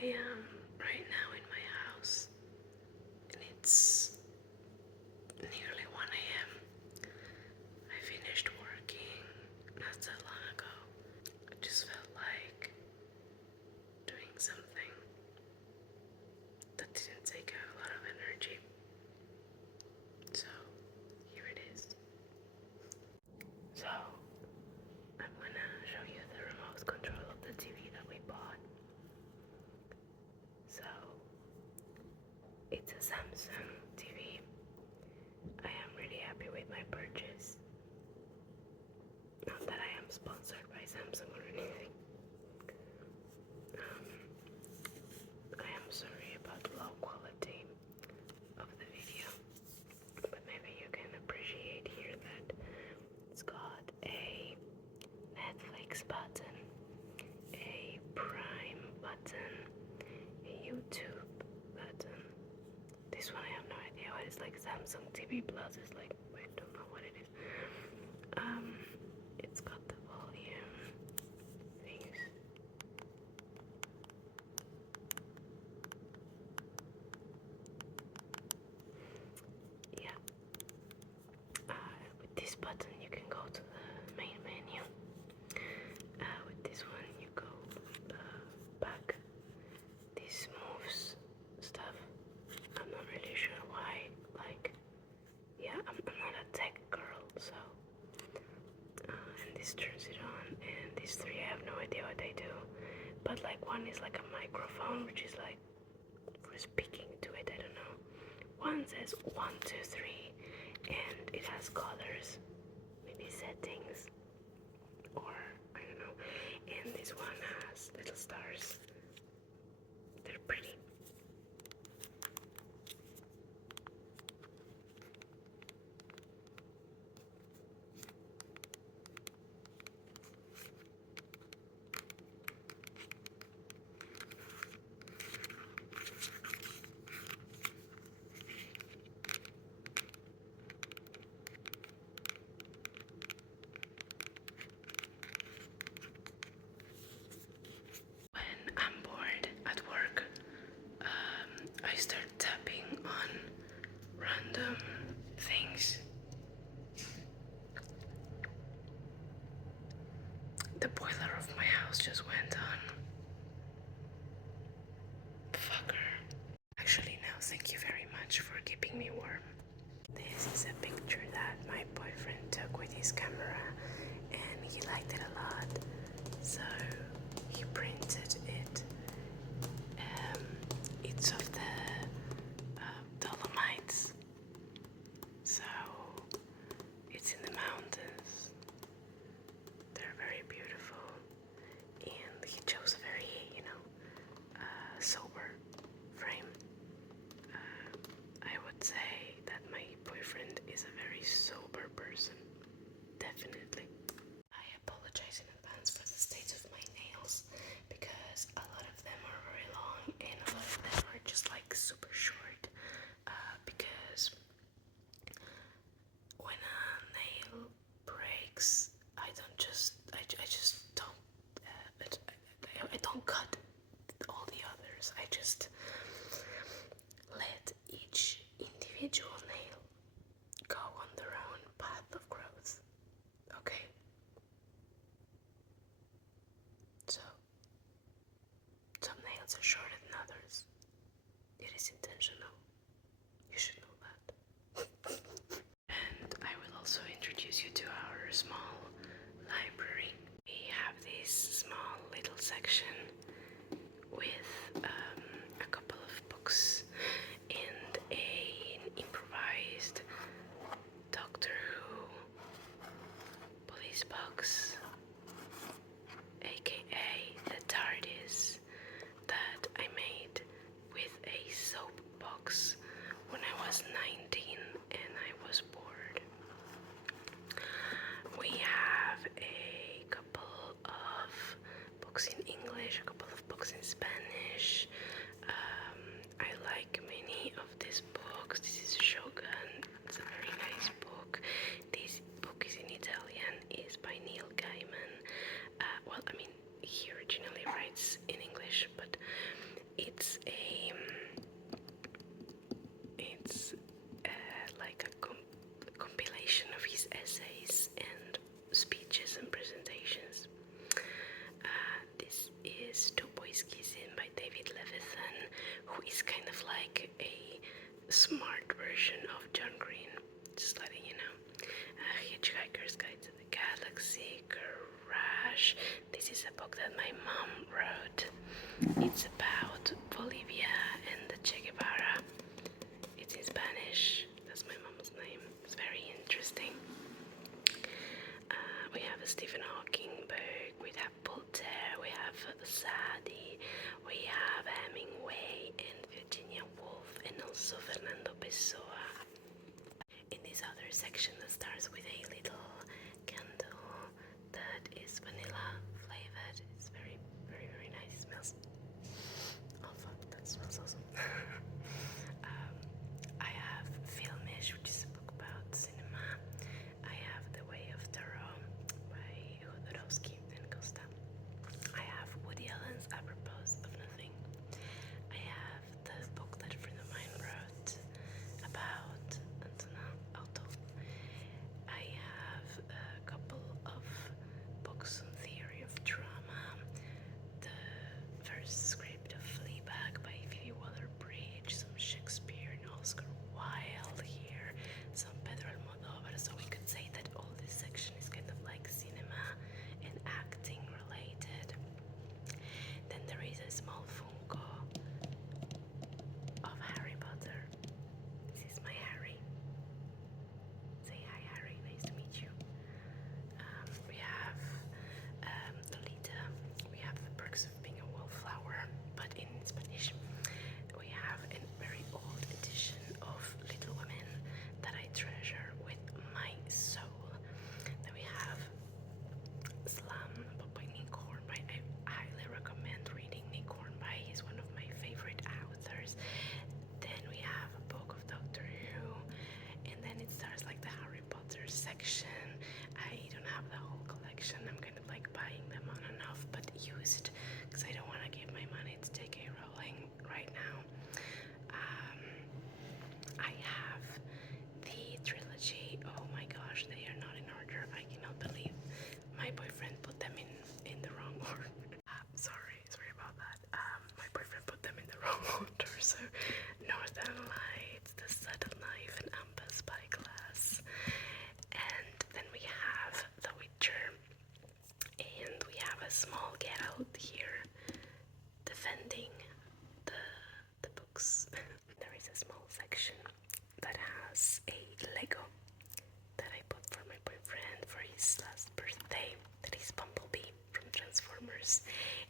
I am right now in my house and it's nearly 1 a.m. I finished working not so long ago. I just felt like doing something that didn't take a lot of energy. So here it is. So I'm gonna show you the remote control of the TV that we bought. So it's a Samsung TV. I am really happy with my purchase. Not that I am sponsored by Samsung or anything. I am sorry about the low quality of the video, but maybe you can appreciate here that it's got a Netflix button, a Prime button, a YouTube button. This one I have no idea what it's like. Samsung TV Plus is like, I don't know what it is. It's got the volume things. Yeah. With this button you can go to the main menu. With this one you go back. This moves stuff. I'm not really sure why. Like, yeah, I'm not a tech girl, so. And this turns it on, and these three I have no idea what they do. But like one is like a microphone, which is like for speaking to it. I don't know. One says 1, 2, 3, and it has colors, maybe settings, or I don't know. And this one has little stars. They're pretty. When I'm bored at work, I start tapping on random things. The boiler of my house just went on. Fucker. Actually, no, thank you very much for keeping me warm. This is a picture that my boyfriend took with his camera and he liked it a lot. So he printed it. It's of the Dolomites. So it's in the mountains. They're very beautiful. And he chose a very, sober frame. I would say that my boyfriend is a very sober person. Definitely. I apologize in advance for the state of my nails because a lot of them are very long and a lot of them are just like super short. Because when a nail breaks, I just don't, I don't cut all the others. I just let each individual nail go on their own path of growth. Okay? So, some nails are shorter than others. It is intentional. You should know that. And I will also introduce you to our small library. We have this small little section with a couple of books and an improvised Doctor Who police box, aka the TARDIS, that I made with a soap box when I was 19 and I was bored. We have a couple of books in English, a who is kind of like a smart version of John Green, just letting you know. Hitchhiker's Guide to the Galaxy, Garage. This is a book that my mom wrote. It's about Bolivia and the Che Guevara. It's in Spanish. That's my mom's name. It's very interesting. We have a Stephen Hawking book. We have Voltaire. We have Sadi. We have Hemingway and Virginia Woolf, and also Fernando Pessoa. In this other section that starts with a little candle that is vanilla flavored. It's very, very, very nice. It smells. Oh fuck, that smells awesome. I have Filmish, which is a book about cinema. I have The Way of Tarot by Jodorowsky and Costa. I have Woody Allen's Apropos of Nothing. I have the book that a friend of mine wrote about Antona Auto. I have a couple of books on theory of drama. The first script of Fleabag by Phoebe Waller-Bridge, some Shakespeare and Oscar Wilde here, some Pedro Almodóvar. So we could say that all this section is kind of like cinema and acting related. Then there is a small Funko of Harry Potter. This is my Harry. Say hi, Harry. Nice to meet you. We have Lolita. We have The Perks of Being a Wallflower, but in Spanish. We have a very old edition of Little Women that I treasure with my soul. Then we have Slam by Nick Hornby. I highly recommend reading Nick Hornby. He's one of my favorite authors. Then we have a book of Doctor Who, and then it starts like the Harry Potter section. I don't have the whole collection. I'm kind of like buying them on and off, but used, because I don't want to give my money to J.K. Rowling right now. I have the trilogy. Oh my gosh, they are not in order. I cannot believe my boyfriend put them in the wrong order. Sorry about that. My boyfriend put them in the wrong order. So Northern Lights, The Subtle Knife, and Amber Spyglass. And then we have The Witcher. And we have a small Geralt here defending the books. There is a small section that has a Lego that I bought for my boyfriend for his last birthday. That is Bumblebee from Transformers.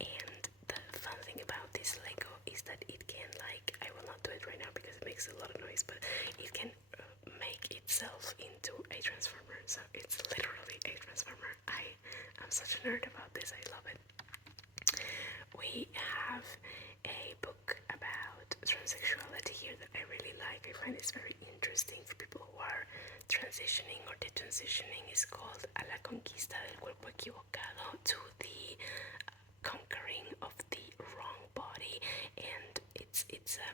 And the fun thing about this Lego is that it can, like, I will not do it right now because it makes a lot of noise, but it can make itself into a Transformer. So it's literally a Transformer. I'm such a nerd about this. I love it. We have a book about transsexuality here that I really like. I find it's very interesting for people who are transitioning or detransitioning. It's called A la conquista del cuerpo equivocado, to the conquering of the wrong body, and it's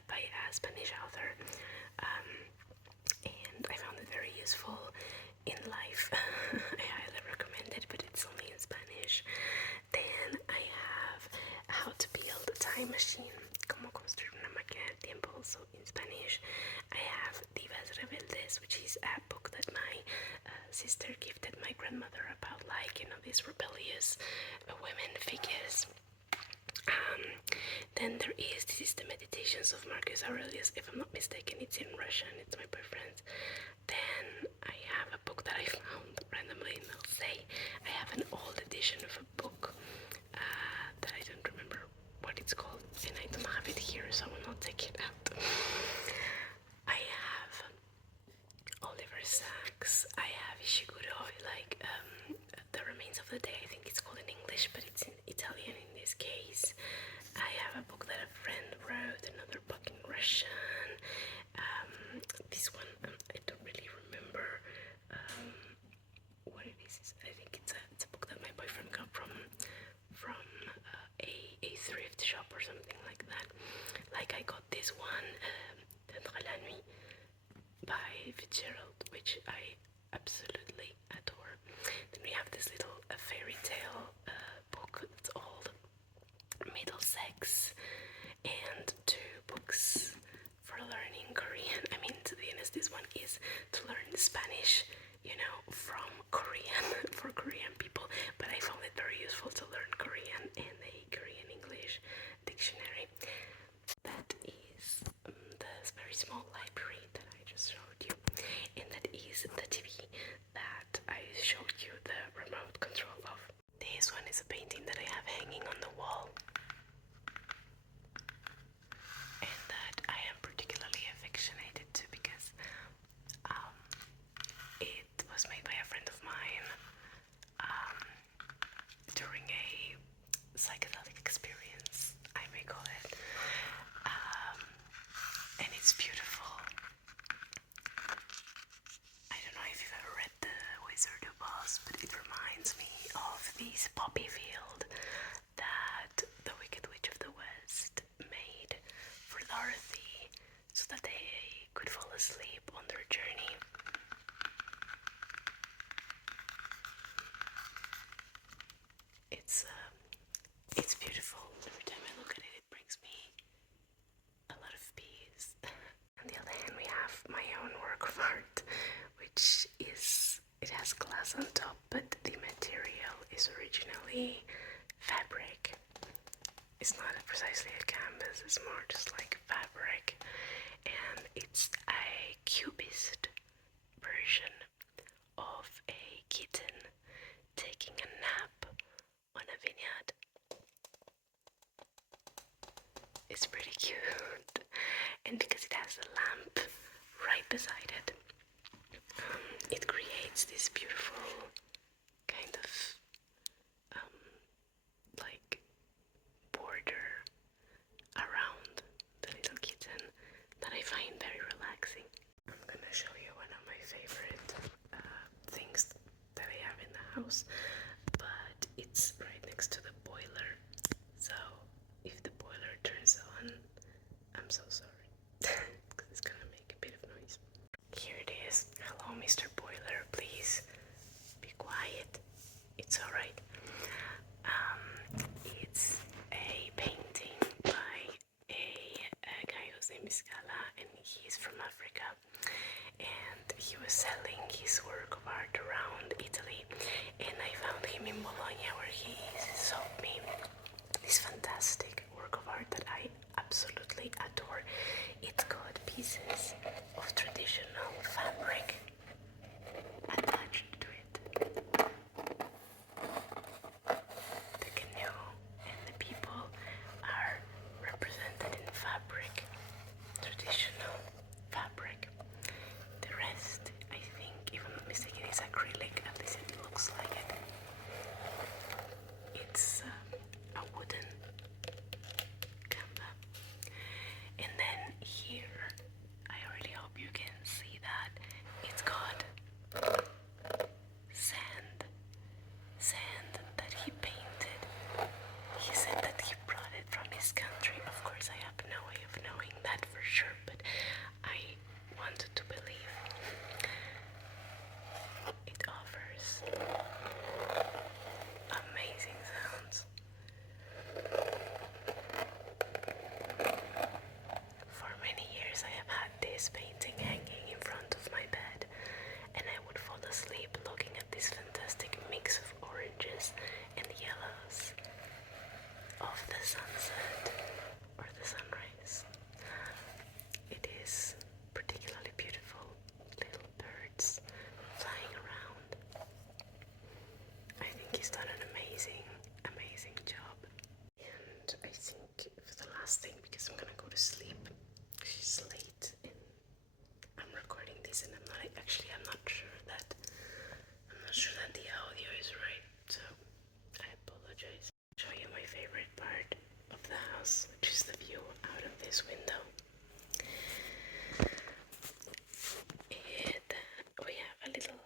by a Spanish author, and I found it very useful in life. I highly recommend it, but it's only in Spanish. Then I have How to Build a Time Machine, Cómo construir una máquina del tiempo, also in Spanish. I have Divas Rebeldes, which is a book that my sister gifted my grandmother about, like, these rebellious women figures. Then this is the Meditations of Marcus Aurelius. If I'm not mistaken, it's in Russian. It's my boyfriend's. Then I have a book that I found randomly in Marseille. I have an old edition of a book that I don't remember what it's called, and I don't have it here, so I will not take it out. I have Oliver Sacks. I have Ishiguro, like The Remains of the Day. I think it's called in English, but it's in Italian in this case. I have a book that a friend wrote, another book in Russian. This one, I don't really remember what it is. I think it's a book that my boyfriend got from a thrift shop or something like that. Like, I got this one, Tendre la Nuit by Fitzgerald, which I absolutely adore. Then we have this little fairy tale book that's old, Middlesex, and two books Spanish, you know, from Korean for Korean people, but I found it very useful to learn Korean and a Korean English dictionary. That is the very small library that I just showed you, and that is the TV that I showed you the remote control of. This one is a painting that I have hanging on the wall, and that I am particularly affectionated to because it was made by a friend of mine during a psychedelic experience, I may call it, and it's beautiful. I don't know if you've ever read The Wizard of Oz, but it reminds me of this poppy field that the Wicked Witch of the West made for Dorothy so that they could fall asleep on their journey. It's beautiful. Every time I look at it, it brings me a lot of peace. On the other hand, we have my own work of art, which is, it has glass on top, but the material is originally fabric. It's not precisely a canvas, it's more just like fabric, and it's a cubist version of a kitten taking a nap on a vineyard. It's pretty cute, and because it has a lamp right beside it, it creates this beautiful kind of like border around the little kitten that I find very relaxing. I'm gonna show you one of my favorite things that I have in the house, but it's right next to the boiler, so if the boiler turns on, I'm so sorry, because it's gonna make a bit of noise. Here it is. Hello, Mr. Boiler, please be quiet. It's alright. It's a painting by a guy whose name is Gala, and he's from Africa. And he was selling his work of art around Italy, and I found him in Bologna, where he sold me this fantastic work of art that I absolutely adore. It's got pieces of traditional fabric attached to it. The canoe and the people are represented in fabric, traditional fabric. The rest, I think, if I'm not mistaken, is acrylic, at least it looks like it. It's a wooden canvas. And then here, I really hope you can see that it's got sand that he painted. He said that he brought it from his country. Of course, I have no way of knowing that for sure, but I wanted to believe. It offers amazing sounds. For many years I have had this painting hanging in front of my bed, and I would fall asleep looking at this fantastic mix of oranges and yellows of the sunset or the sunrise. It is particularly beautiful. Little birds flying around. I think he's done an amazing job. And I think for the last thing, because I'm gonna go to sleep, she's late and I'm recording this, and I'm not sure that the audio is right, so I apologize. I'll show you my favorite part of the house, which is the view out of this window. We have a little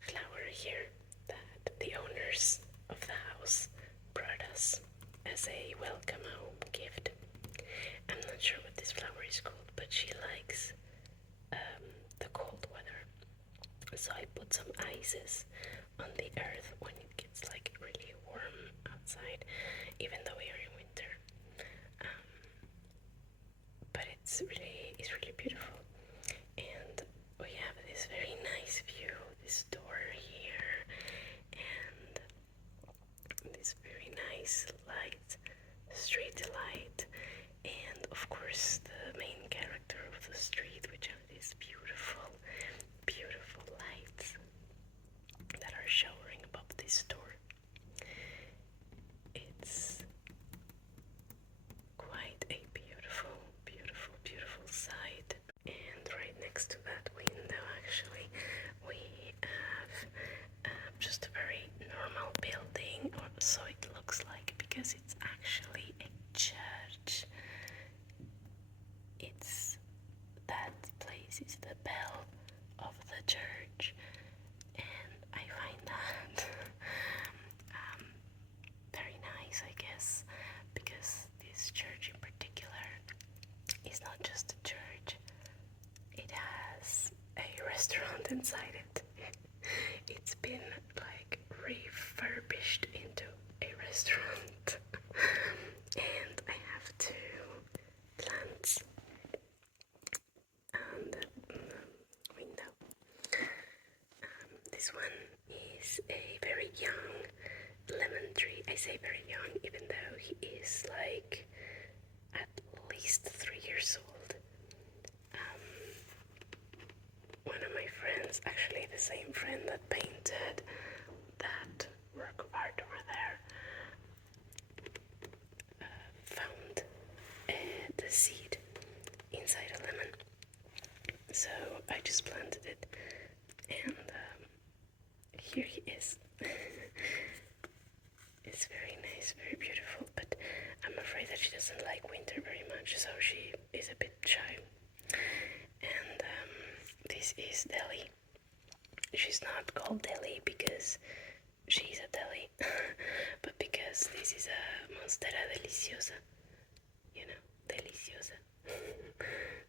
flower here that the owners of the house brought us as a welcome home gift. I'm not sure what this flower is called, but she likes the cold weather. So I put some ices on the earth when it gets like really warm outside, even though we are in winter. But it's really beautiful. And we have this this store. It's quite a beautiful, beautiful, beautiful sight. And right next to that window, actually, we have just a very normal building, or so it looks like, because it's actually a church. It's that place is the bell of the church, and I find that very nice, I guess, because this church in particular is not just a church, it has a restaurant inside it. It's been like refurbished into a restaurant. And I have two plants on the window. This one is a very young lemon tree. I say very young even though he is like at least 3 years old. One of my friends, actually the same friend that painted that work of art over there, found the seed inside a lemon. So I just planted it, and here he is. It's very nice, very beautiful, but I'm afraid that she doesn't like winter very much, so she is a bit shy. And this is Deli. She's not called Deli because she's a deli, but because this is a Monstera deliciosa, you know, deliciosa.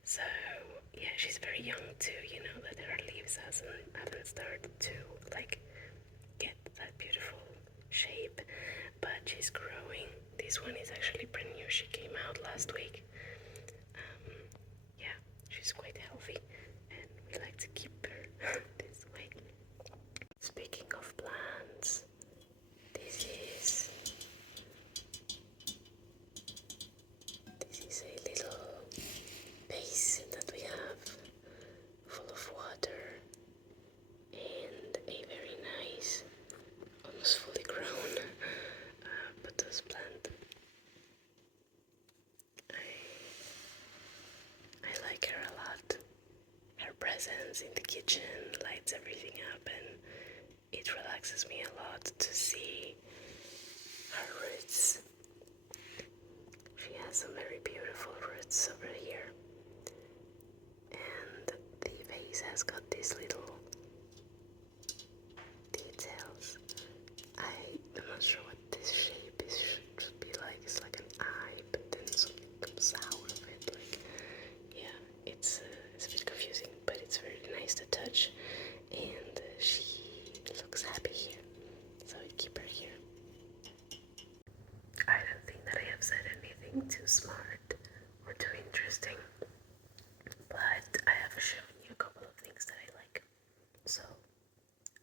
So yeah, she's very young too, you know, that her leaves haven't started to like get that beautiful shape, but she's growing. This one is actually brand new. She came out last week. Yeah, she's quite healthy, and we like to keep her this way. Speaking of plants, this is a little basin that we have full of water and a very nice, almost fully grown pothos plant. I like her a lot. Her presence in the kitchen lights everything up, and it relaxes me a lot to see her roots. She has some very beautiful roots over here, and the vase has got these little details. I'm not sure what this shape is, should be like. It's like an eye, but then something comes out of it. Like, yeah, it's a bit confusing, but it's very nice to touch, and she looks happy here, so I keep her here. I don't think that I have said anything too smart or too interesting, but I have shown you a couple of things that I like, so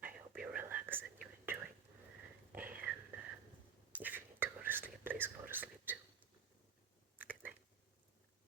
I hope you relax and you